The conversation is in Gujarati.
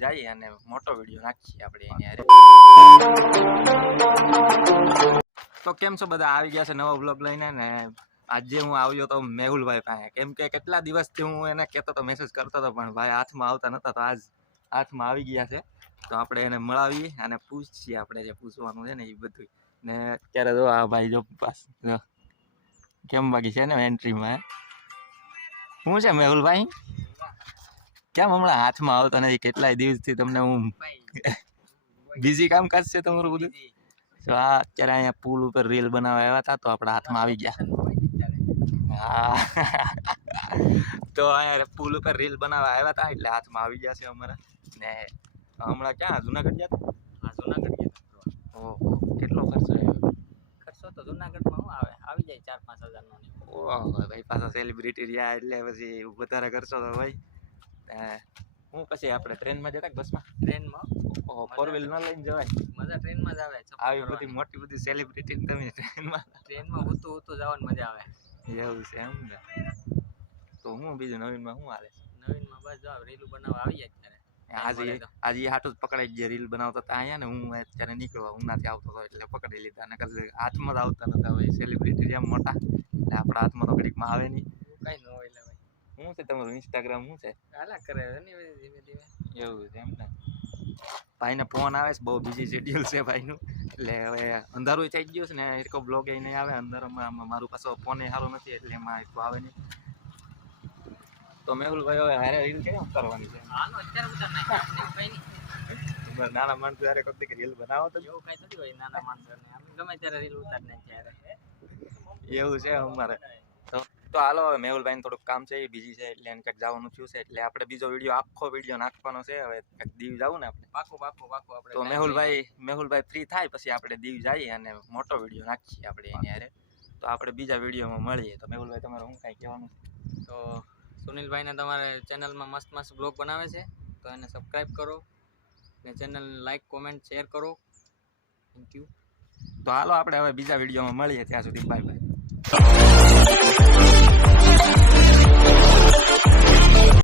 જઈએ અને મોટો વીડિયો નાખીએ આપણે એની હારે. તો કેમ છો બધા? આવી ગયા છે નવો બ્લોગ લઈને ને આજે હું આવ્યો તો મેહુલભાઈ પાસે. કેમ કે કેટલા દિવસથી હું એને કહેતો તો મેસેજ કરતો હતો પણ ભાઈ હાથમાં આવતા નતા તો આજ હાથમાં આવી ગયા છે. તો આપણે એને મળાવીએ અને પૂછીએ આપણે જે પૂછવાનું છે ને એ બધું ને અત્યારે જો આ ભાઈ જો પાસ કેમ બાકી છે ને એન્ટ્રીમાં શું છે મેહુલભાઈ? કેમ હમણાં હાથમાં આવતો નથી કેટલાય દિવસથી તમને હું બીજી કામકાજ છે તમારું બધું? તો આ અત્યારે અહીંયા પુલ ઉપર રીલ બનાવવા આવ્યા હતા તો આપણા હાથમાં આવી ગયા. હા. તો અહીંયા પુલ ઉપર રીલ બનાવવા આવ્યા હતા એટલે હાથમાં આવી ગયા છે અમારા. ને હમણાં ક્યાં? જુનાગઢ ગયા હતા? હા જુનાગઢ ગયા ઓહો કેટલો ખર્ચો આવ્યો? ખર્ચો તો જુનાગઢમાં શું આવે? આવી જાય ચાર પાંચ હજારનો ને ઓહો ભાઈ પાછા સેલિબ્રિટી રહ્યા એટલે પછી વધારે ખર્ચો તો ભાઈ. હું પછી આપણે ટ્રેનમાં જતા બસમાં? ટ્રેનમાં? ઓહો ફોર વ્હીલ ન લઈને જવાય. મજા ટ્રેનમાં જ આવે આવી બધી મોટી બધી સેલિબ્રિટી તમે ટ્રેનમાં? ટ્રેનમાં ઉતું ઉતું જવાની મજા આવે. એવું છે એમ ને. તો હું બીજું નવીનમાં શું હાલે? નવીનમાં બસ જો રેલું બનાવવા આવી જાય ત્યારે આજે આજે હાટું જ પકડાઈ ગયા રીલ બનાવતા હતા અહીંયા ને હું અત્યારે નીકળવા ઉનાથી આવતો હતો એટલે પકડી લીધા ને કદાચ હાથમાં જ આવતા નતા હોય સેલિબ્રિટી જેમ મોટા એટલે આપણા હાથમાં તો ઘડીકમાં આવે નહીં. કઈ ન હોય એટલે ભાઈ. શું છે તમારું ઇન્સ્ટાગ્રામ શું છે? હાલા કરે છે ને ધીમે ધીમે. એવું છે એમ ને. ભાઈને ફોન આવે છે બહુ બીજી શેડ્યુલ છે ભાઈનું. એટલે હવે અંધારું થઈ ગયું છે ને એક બ્લોગ એ નહીં આવે અંધારામાં મારું પાછો ફોન એ સારો નથી એટલે એમાં એટલું આવે નહીં. તો મેહુલભાઈ હવે હારે રીલ કેમ કરવાની છે? હાલો અત્યારે ઉતાર નાખ્યા કઈ નહીં નાના માણસ જ્યારે કોઈક દી રીલ બનાવો તો. એવું કઈ થતું હોય નાના માણસોને. અમે ગમે ત્યારે રીલ ઉતાર નાખીએ ત્યારે એવું છે અમારે. તો હાલો હવે મેહુલભાઈને થોડુંક કામ છે એ બીજી છે એટલે એને કંઈક જવાનું થયું છે એટલે આપણે બીજો વીડિયો આખો વીડિયો નાખવાનો છે હવે કંઈક દીવ જવું ને આપણે. પાકો પાકો પાકો આપણે તો મેહુલભાઈ મેહુલભાઈ ફ્રી થાય પછી આપણે દીવ જઈએ અને મોટો વીડિયો નાખીએ આપણે એની તો આપણે બીજા વિડીયોમાં મળીએ. તો મેહુલભાઈ તમારે હું કાંઈ કહેવાનું તો સુનિલભાઈને તમારે ચેનલમાં મસ્ત મસ્ત બ્લોગ બનાવે છે, તો એને સબસ્ક્રાઈબ કરો ને ચેનલ લાઈક કોમેન્ટ શેર કરો. થેન્ક યુ તો હાલો આપણે હવે બીજા વિડીયોમાં મળીએ ત્યાં સુધી બાય બાય